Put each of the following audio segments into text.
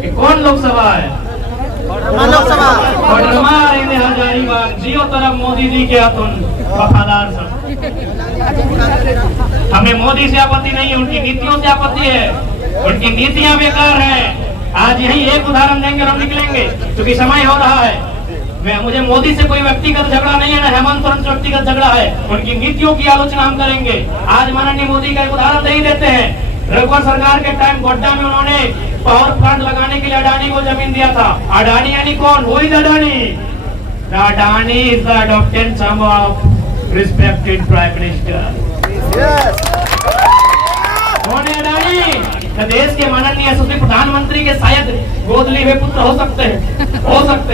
ये कौन लोकसभा है? लोकसभा हजारीबाग जियो तरफ मोदी जी के हाथों वफादार सब। हमें मोदी से आपत्ति नहीं है, उनकी नीतियों से आपत्ति है। उनकी नीतियां बेकार हैं। आज यही एक उदाहरण देंगे और हम निकलेंगे, क्योंकि समय हो रहा है। मुझे मोदी से कोई व्यक्तिगत झगड़ा नहीं है, ना हेमंत सोरेन से व्यक्तिगत झगड़ा है। उनकी नीतियों की आलोचना हम करेंगे। आज माननीय मोदी का एक उदाहरण नहीं देते हैं। रघुवर सरकार के टाइम गोड्डा में उन्होंने पावर प्लांट लगाने के लिए अडानी को जमीन दिया था। अडानी यानी कौन? वही Adani. Adani is the adopted son of respected prime minister. कौन है अडानी? देश के माननीय यशस्वी प्रधानमंत्री के शायद गोद लिए पुत्र हो सकते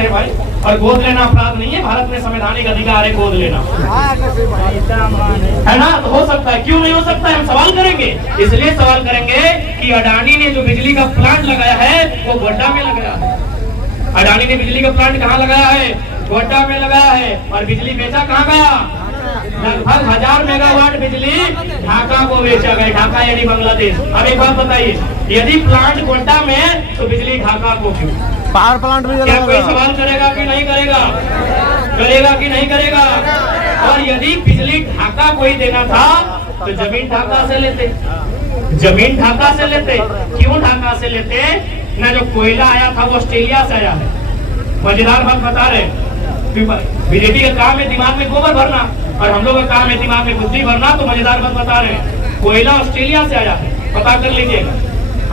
हैं भाई। और गोद लेना अपराध नहीं है, भारत में संवैधानिक अधिकार है गोद लेना, है ना? तो हो सकता है, क्यों नहीं हो सकता है? हम सवाल करेंगे। इसलिए सवाल करेंगे कि अडानी ने जो बिजली का प्लांट लगाया है वो गोड्डा में लगाया है। अडानी ने बिजली का प्लांट कहाँ लगाया है? गोड्डा में लगाया है। और बिजली बेचा कहाँ गया? लगभग 1000 मेगावाट बिजली ढाका को बेचा गया। ढाका यानी बांग्लादेश। अब एक बात बताइए, यदि प्लांट गोड्डा में तो बिजली ढाका को क्यों? पावर प्लांट भी क्या कोई सवाल करेगा कि नहीं करेगा? करेगा कि नहीं करेगा? और यदि बिजली ढाका को ही देना था तो जमीन ढाका से लेते। जमीन ढाका से लेते। क्यों ढाका से लेते? ना जो कोयला आया था वो ऑस्ट्रेलिया से आया है। मजेदार बात बता रहे। बीजेपी का काम है दिमाग में गोबर भरना, और हम लोग का काम है दिमाग में बुद्धि भरना। तो मजेदार बात बता रहे हैं, कोयला ऑस्ट्रेलिया से आया है, पता कर लीजिएगा।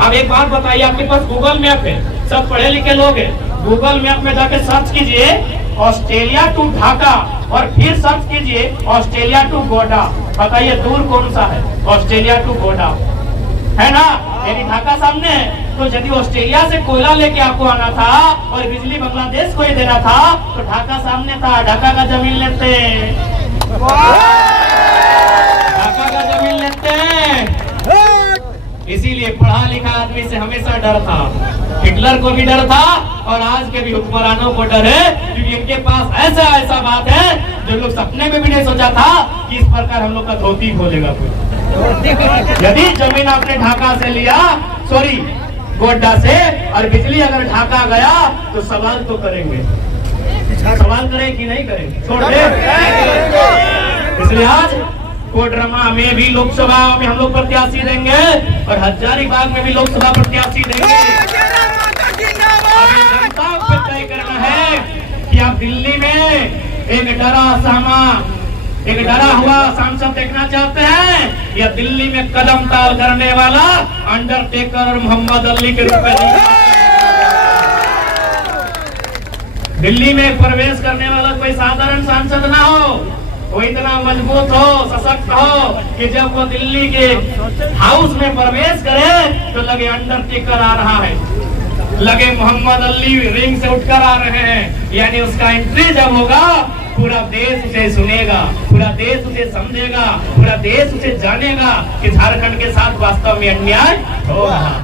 अब एक बात बताइए, आपके पास गूगल मैप है, सब पढ़े लिखे लोग हैं। गूगल मैप में जाके सर्च कीजिए ऑस्ट्रेलिया टू ढाका, और फिर सर्च कीजिए ऑस्ट्रेलिया टू गोड्डा। बताइए दूर कौन सा है? ऑस्ट्रेलिया टू गोड्डा, है ना? यानी ढाका सामने है। तो यदि ऑस्ट्रेलिया से कोयला लेके आपको आना था और बिजली बांग्लादेश को ही देना था तो ढाका सामने था। ढाका का जमीन लेते, ढाका का जमीन लेते। इसीलिए पढ़ा लिखा आदमी से हमेशा डर था। हिटलर को भी डर था और आज के भी हुक्मरानों को डर है, क्योंकि इनके पास ऐसा बात है जो लोग सपने में भी नहीं सोचा था कि इस प्रकार हम लोग का धोती खोलेगा कोई। यदि जमीन आपने ढाका से लिया, सॉरी गोड्डा से, और बिजली अगर ढाका गया तो सवाल तो करेंगे। सवाल करें कि नहीं करेंगे? छोड़ दे। इसलिए आज कोडरमा में भी लोकसभा में हम लोग प्रत्याशी देंगे और हजारीबाग में भी लोकसभा प्रत्याशी देंगे। जनता को तय करना है कि आप दिल्ली में एक डरा हुआ सांसद देखना चाहते हैं, या दिल्ली में कदम ताल करने वाला अंडरटेकर और मोहम्मद अली के रूप में? दिल्ली में प्रवेश करने वाला कोई साधारण सांसद ना हो, वो इतना मजबूत हो, सशक्त हो कि जब वो दिल्ली के हाउस में प्रवेश करे तो लगे अंडरटेकर आ रहा है, लगे मोहम्मद अली रिंग से उठकर आ रहे हैं। यानी उसका एंट्री जब होगा पूरा देश उसे सुनेगा, पूरा देश उसे समझेगा, पूरा देश उसे जानेगा कि झारखंड के साथ वास्तव में अन्याय हो रहा है।